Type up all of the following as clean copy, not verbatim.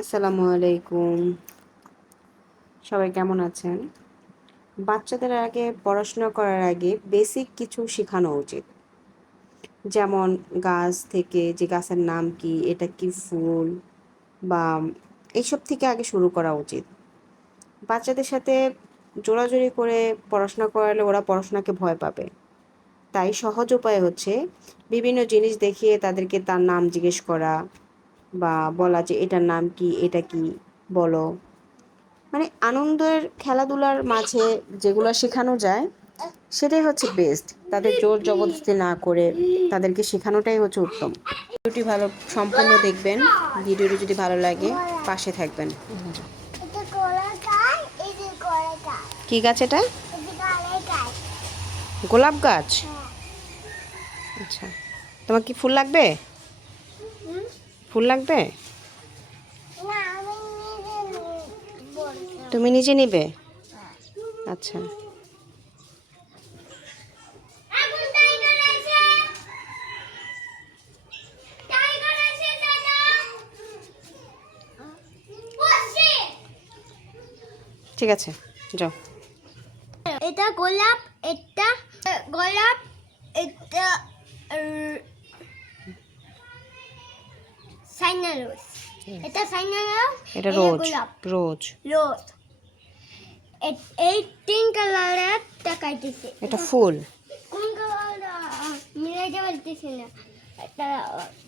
আসসালামু আলাইকুম। সবাই কেমন আছেন? বাচ্চাদের আগে পড়াশোনা করার আগে বেসিক কিছু শেখানো উচিত। যেমন গাছ থেকে যে গাছের নাম কি, এটা কি ফুল বা এইসব থেকে আগে শুরু করা উচিত। বাচ্চাদের সাথে জোরাজুরি করে পড়াশোনা করালে ওরা পড়াশোনাকে ভয় পাবে। তাই সহজ উপায় হচ্ছে বিভিন্ন জিনিস দেখিয়ে তাদেরকে তার নাম জিজ্ঞেস করা বা বলা যে এটার নাম কি, এটা কি বলো। মানে আনন্দের খেলাধুলার মাঝে যেগুলো শেখানো যায় সেটাই হচ্ছে বেস্ট। তাদের জোর জবরদস্তি না করে তাদেরকে শেখানোটাই হচ্ছে উত্তম। ভিডিওটি ভালো সম্পূর্ণ দেখবেন। ভিডিওটি যদি ভালো লাগে পাশে থাকবেন। কি গাছ এটা? গোলাপ গাছ। আচ্ছা, তোমার কি ফুল লাগবে? ফুল লাগবে? তুমি নিজে নিবে? আচ্ছা, ঠিক আছে, যাও। এটা গোলাপ, এটা গোলাপ, এটা সাইনা রোজ, এটা সাইনা রোজ, এটা রোজ। গোলাপ রোজ। রোজ। এই তিন কালারের দেখাইতেছে। এটা ফুল। কোন কালার মিলাইতে পারতেছি না। এটা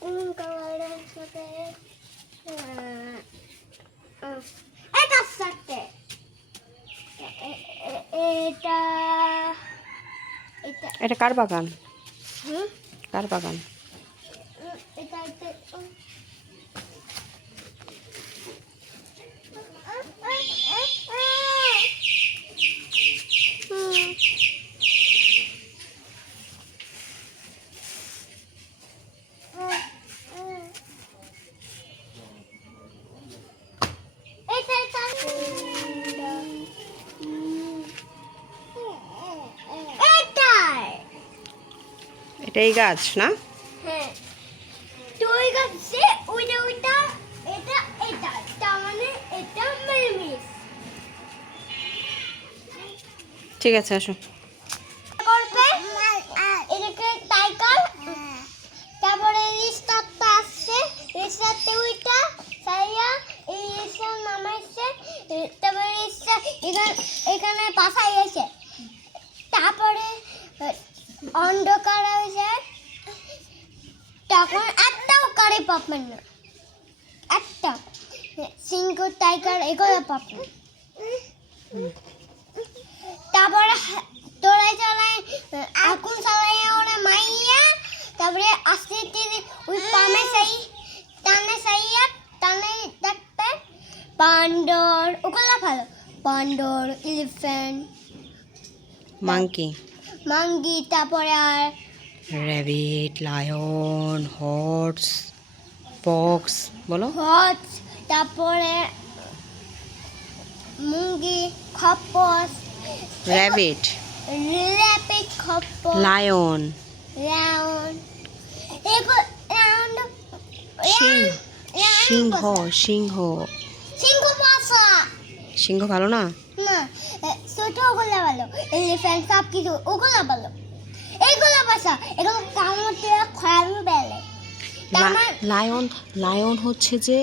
কোন কালারের সাথে এটা সাথে এটা এটা এটা কার বাগান? হুম কার বাগান? এটা এটা এটা এই গাছ না? হ্যাঁ, তো ওই গাছে ওইটা ওইটা এটা এটা তার মানে এটা মিলমিস ঠিক আছে, আসো। করবে এটাকে টাইগার। তারপরে রিস্টারটা আসছে, রিস্টারতে ওইটা সাইয়া এই রিস্টার নামাইছে। তারপরে রিস্টার এখানে পাশাই আছে। তারপরে অন্ধকার হয়েছে, তখন একটাও কারে পাবেন না, একটা সিংহ টাইগার এগুলো পাবেন। তারপরে তোরাই চালাই আগুন চালাই ওরা মাইয়া। তারপরে আস্তে আস্তে ওই পামে চাই টানে চাইয়া টানে দেখবে বান্দর, ওগুলো ভালো। বান্দর, এলিফ্যান্ট, মাংকি, মাঙ্গি, তারপরে আর র্যাবিট, লায়ন, হর্স, ফক্স। বলো। হর্স, তারপরে মুঙ্গি, খপ্পস, র্যাবিট, র্যাপিড, খপ্পস, লায়ন, রাউন্ড, এগুলো রাউন্ড, সিংহ। সিংহ। সিংহ পাশা সিংহ ভালো না? না, ছোট ওগুলো ভালো। এলিফ্যান্ট সব কিছু ওগুলো ভালো। এইগুলো পাশা এগুলো কামড়ে খাওয়ানো বেলে। লায়ন। লায়ন হচ্ছে যে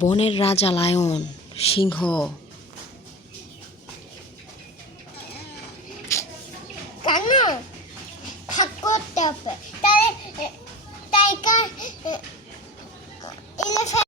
বনের রাজা লায়ন। সিংহ। কেন ভাগ করতে হবে? তাহলে টাইগার এলিফ্যান্ট